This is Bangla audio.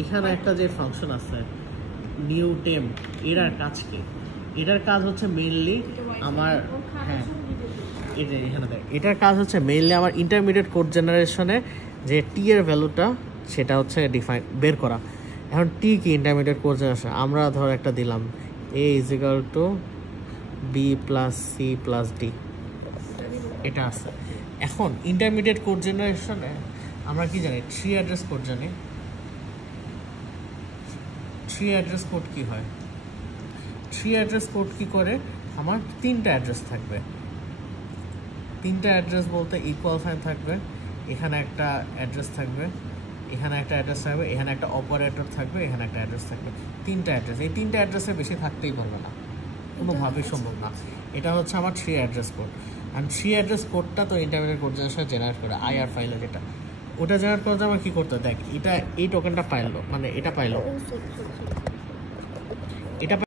এখানে একটা যে ফাংশন আছে নিউ টেম, এটার কাজ কি? এটার কাজ হচ্ছে মেইনলি আমার এখানে দেখ, এটার কাজ হচ্ছে মেইনলি আমার ইন্টারমিডিয়েট কোড জেনারেশনে যে টি এর ভ্যালুটা সেটা হচ্ছে বের করা। এখন টি কি? Intermediate code generation. আমরা ধর একটা দিলাম a is equal to b plus c plus d, এটা আছে। এখন ইন্টারমিডিয়েট কোড জেনারেশনে আমরা কি জানি? ট্রি অ্যাড্রেস কোড জানি। ট্রি অ্যাড্রেস কোড কি হয়? ট্রি অ্যাড্রেস কোড কি করে? আমার তিনটা অ্যাড্রেস থাকবে। তিনটা অ্যাড্রেস বলতে ইকুয়াল সাইন থাকবে, এখানে একটা অ্যাড্রেস থাকবে, এখানে একটা অ্যাড্রেস থাকবে, এখানে একটা অপারেটর থাকবে, এখানে একটা অ্যাড্রেস থাকবে। তিনটা অ্যাড্রেস, এই তিনটা অ্যাড্রেসে বেশি থাকতেই পারবে না, কোনোভাবেই সম্ভব না। এটা হচ্ছে আমার three address code. And three address কোডটা তো ইন্টারমিডিয়েট কোড জেনারেট করে আইআর ফাইলে, যেটা ওটা জেনারেট করতে আমার কী করতে? দেখ, এটা এই টোকেনটা পাইলো, মানে এটা পাইলো, এটা